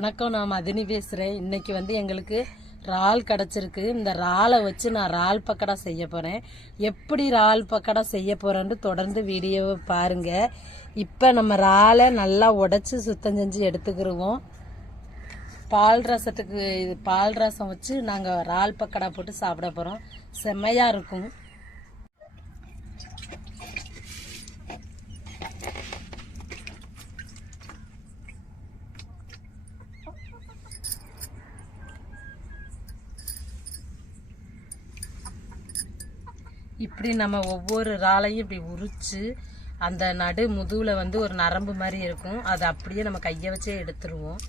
வணக்கம் நான் மதினி பேசுகிறேன் இன்றைக்கி வந்து எங்களுக்கு இறால் கிடச்சிருக்கு. இந்த இறாலை வச்சு நான் இறால் பக்கடா செய்ய போகிறேன் எப்படி இறால் பக்கடா செய்ய போகிறேன்னு தொடர்ந்து வீடியோவை பாருங்கள் இப்போ நம்ம இறாலை நல்லா உடச்சி சுத்தம் செஞ்சு எடுத்துக்கிருவோம். பால் ரசத்துக்கு இது பால் ரசம் வச்சு நாங்கள் இறால் பக்கடா போட்டு சாப்பிட போகிறோம் செம்மையாக இருக்கும். இப்படி நம்ம ஒவ்வொரு இறாலையும் இப்படி உரிச்சு அந்த நடு முதுவில் வந்து ஒரு நரம்பு மாதிரி இருக்கும். அதை அப்படியே நம்ம கையை வச்சே எடுத்துருவோம்.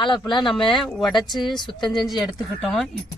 ஆலப்புல நம்ம உடச்சி சுத்தம் செஞ்சு எடுத்துக்கிட்டோம். இப்போ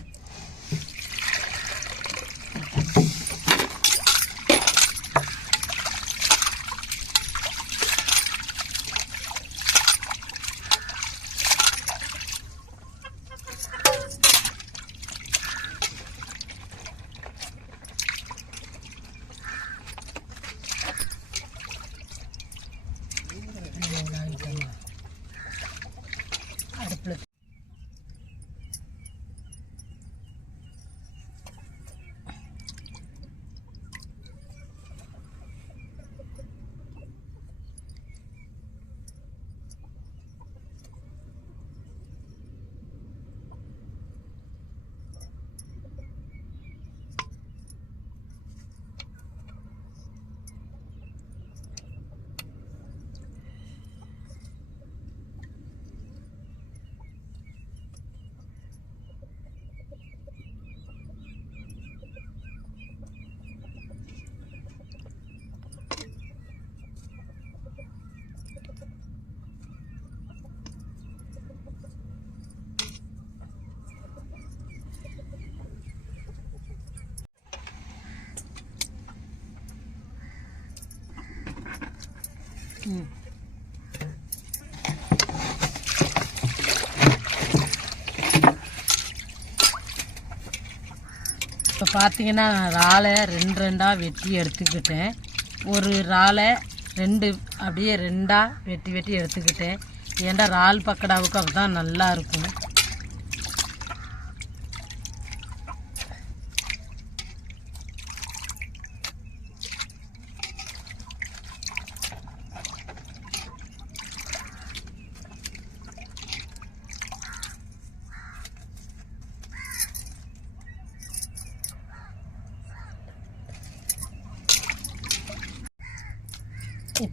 இப்போ பார்த்தீங்கன்னா நான் இறாலை ரெண்டு ரெண்டாக வெட்டி எடுத்துக்கிட்டேன். ஒரு இறாலை ரெண்டு அப்படியே ரெண்டாக வெட்டி வெட்டி எடுத்துக்கிட்டேன். ஏன்டா இறால் பக்கடாவுக்கு அப்பதான் நல்லா இருக்கும்.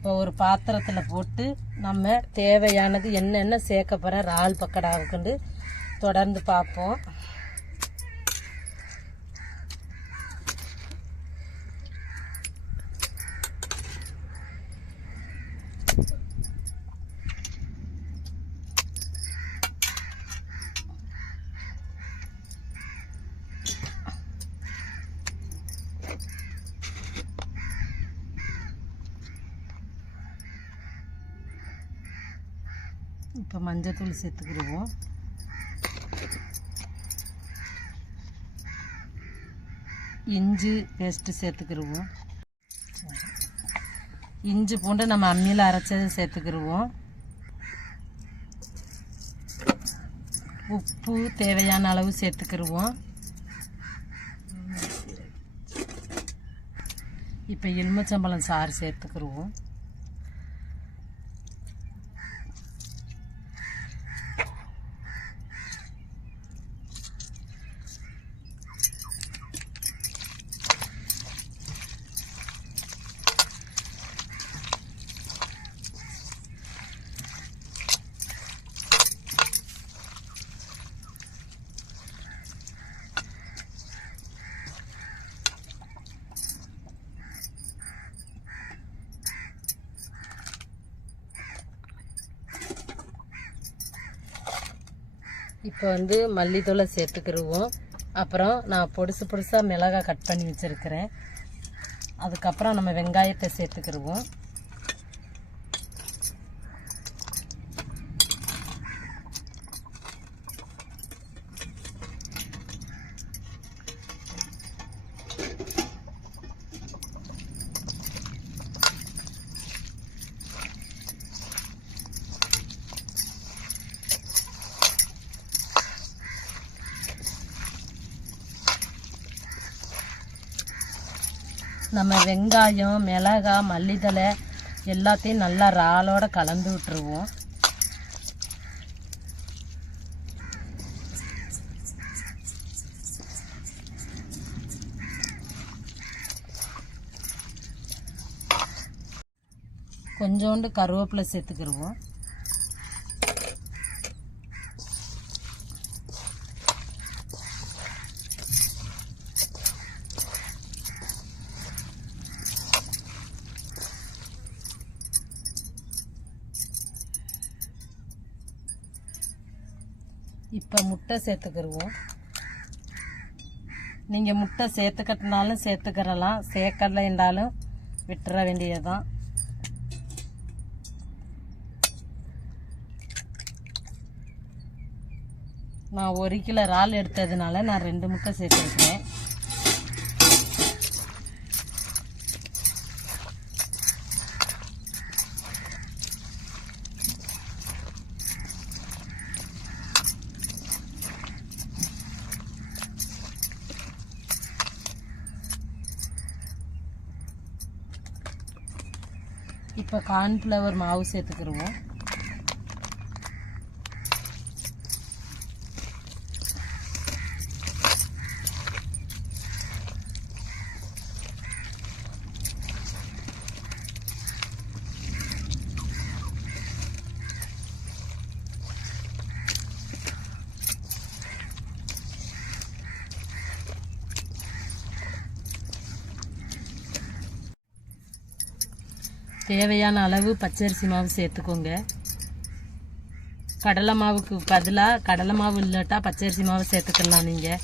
இப்போ ஒரு பாத்திரத்தில் போட்டு நம்ம தேவையானது என்னென்ன சேர்க்க போகிற இறால் பக்கடாவுக்குண்டு தொடர்ந்து பார்ப்போம். இப்போ மஞ்சத்தூள் சேர்த்துக்கிடுவோம். இஞ்சி பேஸ்ட்டு சேர்த்துக்கிடுவோம். இஞ்சி பூண்டு நம்ம அம்மியில் அரைச்சது சேர்த்துக்கிடுவோம். உப்பு தேவையான அளவு சேர்த்துக்கிடுவோம். இப்போ எலுமிச்சம்பழம் சாறு சேர்த்துக்கிடுவோம். இப்போ வந்து மல்லித்தூளை சேர்த்துக்கிடுவோம் அப்புறம் நான் பொடுசு பொடுசாக மிளகாய் கட் பண்ணி வச்சுருக்கிறேன். அதுக்கப்புறம் நம்ம வெங்காயத்தை சேர்த்துக்கிடுவோம் நம்ம வெங்காயம் மிளகாய் மல்லித்தலை எல்லாத்தையும் நல்லா இறாலோட கலந்து விட்டுருவோம். கொஞ்சோண்டு கருவேப்பிலை சேர்த்துக்கிடுவோம் இப்போ முட்டை சேர்த்துக்கிடுவோம் நீங்கள் முட்டை சேர்த்துக்கட்டினாலும் சேர்த்துக்கிறலாம் சேர்க்கலைன்றாலும் விட்டுற வேண்டியதுதான். நான் ஒரு கிலோ இறால் எடுத்ததுனால நான் ரெண்டு முட்டை சேர்த்துருக்கேன் இப்போ கார்ன்ஃப்ளவர் மாவு சேர்த்துக்கிடுவோம் தேவையான அளவு பச்சரிசி மாவு சேர்த்துக்கோங்க. கடலை மாவுக்கு பதிலாக கடலை மாவு இல்லாட்டா பச்சரிசி மாவு சேர்த்துக்கலாம் நீங்கள்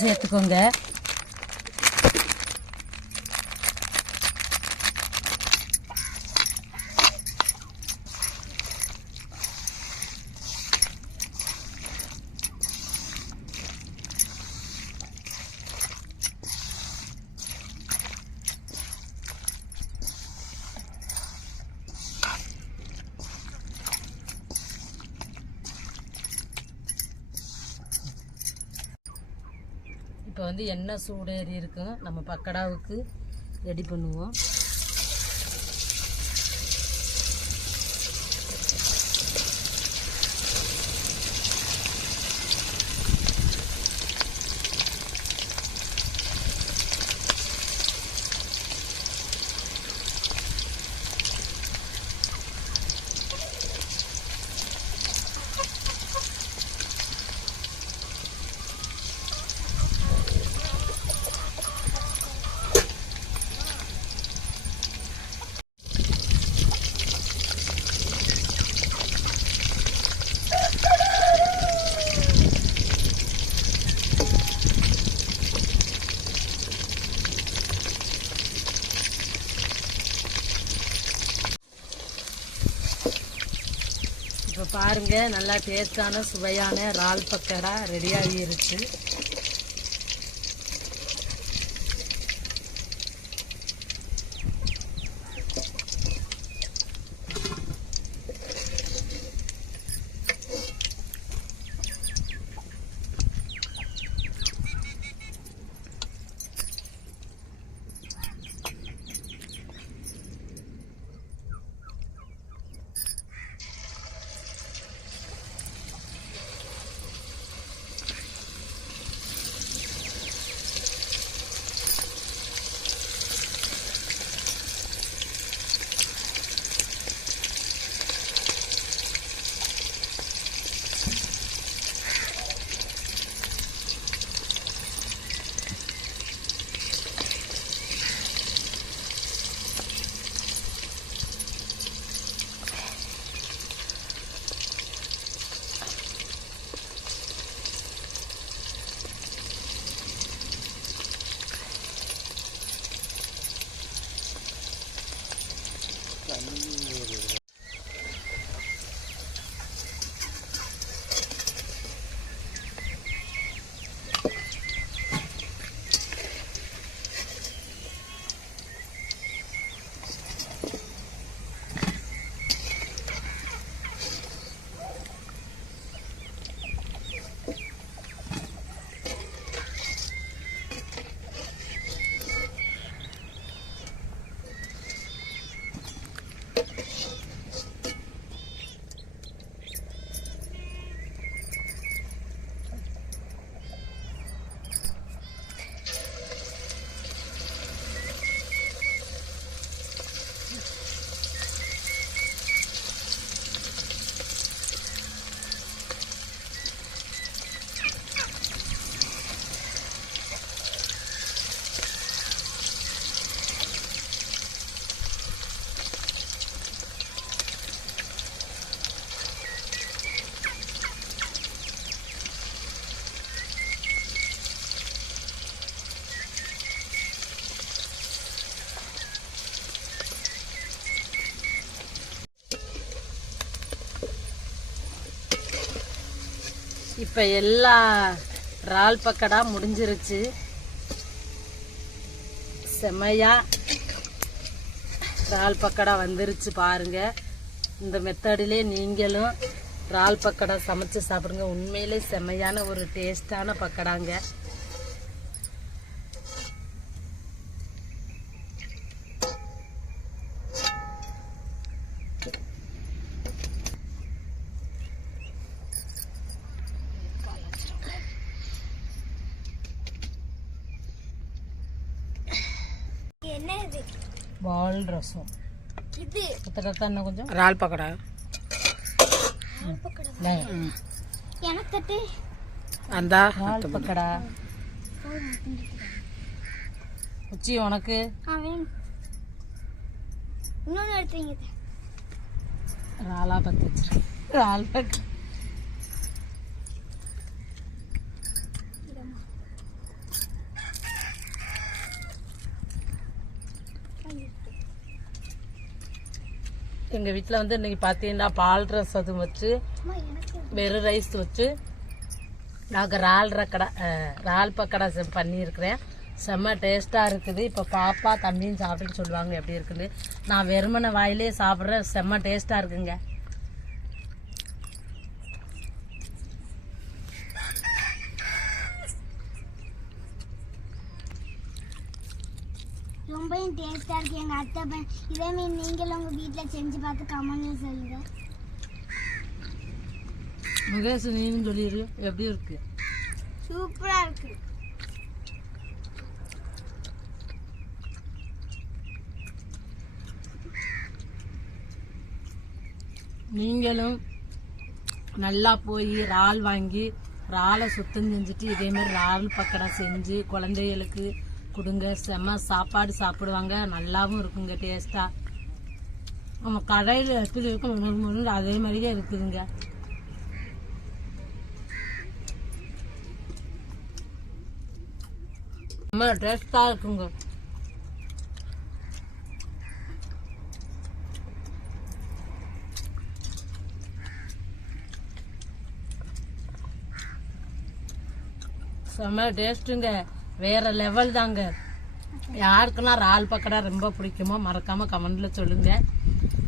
சேர்த்துக்கோங்க. இப்போ வந்து எண்ணெய் சூடேறி இருக்கும் நம்ம பக்கடாவுக்கு ரெடி பண்ணுவோம். இப்போ பாருங்கள் நல்லா டேஸ்டான சுவையான இறால் பக்கடா ரெடியாகி இருக்குது இப்போ எல்லா இறால் பக்கடா முடிஞ்சிருச்சு. செம்மையாக இறால் பக்கடா வந்துருச்சு பாருங்க. இந்த மெத்தடிலே நீங்களும் இறால் பக்கடா சமைச்சு சாப்பிடுங்க. உண்மையிலே செம்மையான ஒரு டேஸ்டான பக்கடாங்க. இது. குத்தக்கத்தான் இன்னும் கொஞ்சம். இறால் பக்கடா. எனக்கு தட்டு. அந்தா. இறால் பக்கடா. உச்சி உனக்கு? இன்னொன்று எடுத்துங்க இறாலா பத்து வச்சிருக்கேன் இறால் பக்கடா. எங்கள் வீட்டில் வந்து இன்னைக்கு பார்த்தீங்கன்னா பால் ரசம் வச்சு வெறும் ரைஸ் வச்சு நாங்கள் இறால் ரக்கடை இறால் பக்கடா பண்ணியிருக்கிறேன். செம்ம டேஸ்ட்டாக இருக்குது. இப்போ பாப்பா தம்பியும் சாப்பிட்டுட்டு சொல்லுவாங்க எப்படி இருக்குன்னு. நான் வெறுமனை வாயிலே சாப்பிட்றேன். செம்ம டேஸ்ட்டாக இருக்குங்க. ரொம்பவும் டேஸ்டாக இருக்கு எங்கள் அத்தை பையன் இதே மாதிரி நீங்களும் உங்கள் வீட்டில் செஞ்சு பார்த்து கமெண்ட்ல சொல்லுங்க. முகேஷ் நீனும் சொல்லிடு எப்படி இருக்கு? சூப்பராக இருக்கு. நீங்களும் நல்லா போய் இறால் வாங்கி இறாலை சுத்தம் செஞ்சுட்டு இதே மாதிரி இறால் பக்கடா செஞ்சு குழந்தைகளுக்கு கொடுங்க. செம்ம சாப்பாடு சாப்பிடுவாங்க. நல்லாவும் இருக்குங்க டேஸ்ட்டாக நம்ம கடையில் எப்படி இருக்கும். உணவு அதே மாதிரியே இருக்குதுங்க. செம்ம டேஸ்ட்டாக இருக்குங்க. செம்ம டேஸ்ட்டுங்க வேற லெவல் தாங்க. யாருக்குன்னா இறால் பக்கடா ரொம்ப பிடிக்குமோ மறக்காம கமெண்ட்ல சொல்லுங்க.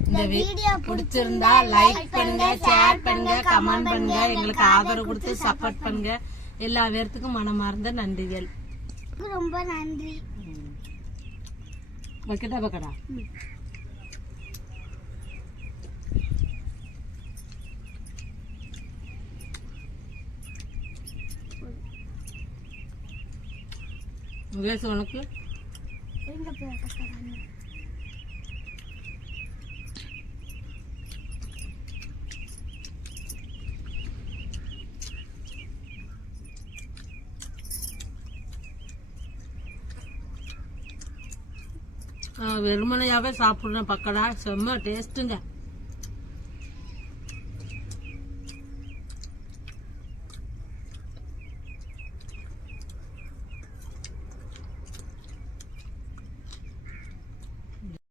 இந்த வீடியோ பிடிச்சிருந்தா லைக் பண்ணுங்க ஷேர் பண்ணுங்க கமெண்ட் பண்ணுங்க எங்களுக்கு ஆதரவு கொடுத்து சப்போர்ட் பண்ணுங்க. எல்லா பேர்த்துக்கும் மனமார்ந்த நன்றிகள். ரொம்ப நன்றி. வைக்கட்டா பக்கடா முகேஷ் உனக்கு வெறுமனையாவே சாப்பிட்றேன் பக்கடா. செம்ம டேஸ்ட்டுங்க